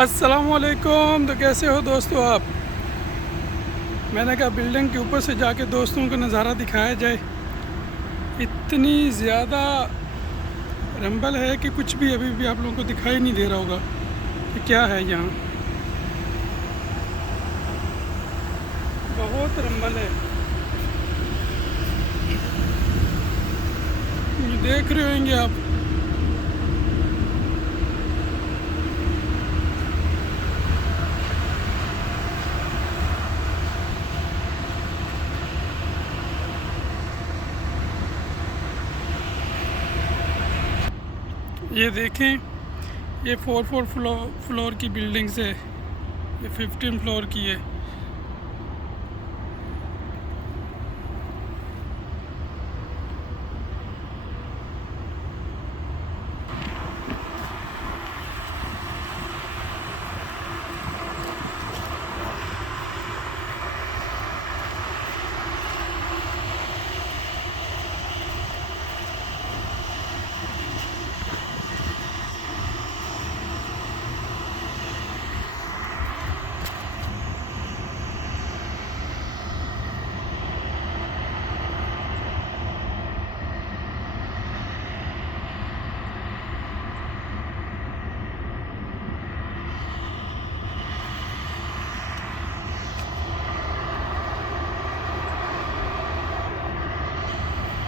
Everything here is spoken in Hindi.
अस्सलामुअलैकुम। तो कैसे हो दोस्तों आप। मैंने कहा बिल्डिंग के ऊपर से जाके दोस्तों को नज़ारा दिखाया जाए। इतनी ज़्यादा रंबल है कि कुछ भी अभी भी आप लोगों को दिखाई नहीं दे रहा होगा कि क्या है यहाँ। बहुत रंबल है, ये देख रहे होंगे आप। ये देखें, ये 4 फ्लोर की बिल्डिंग्स है, ये 15 फ्लोर की है।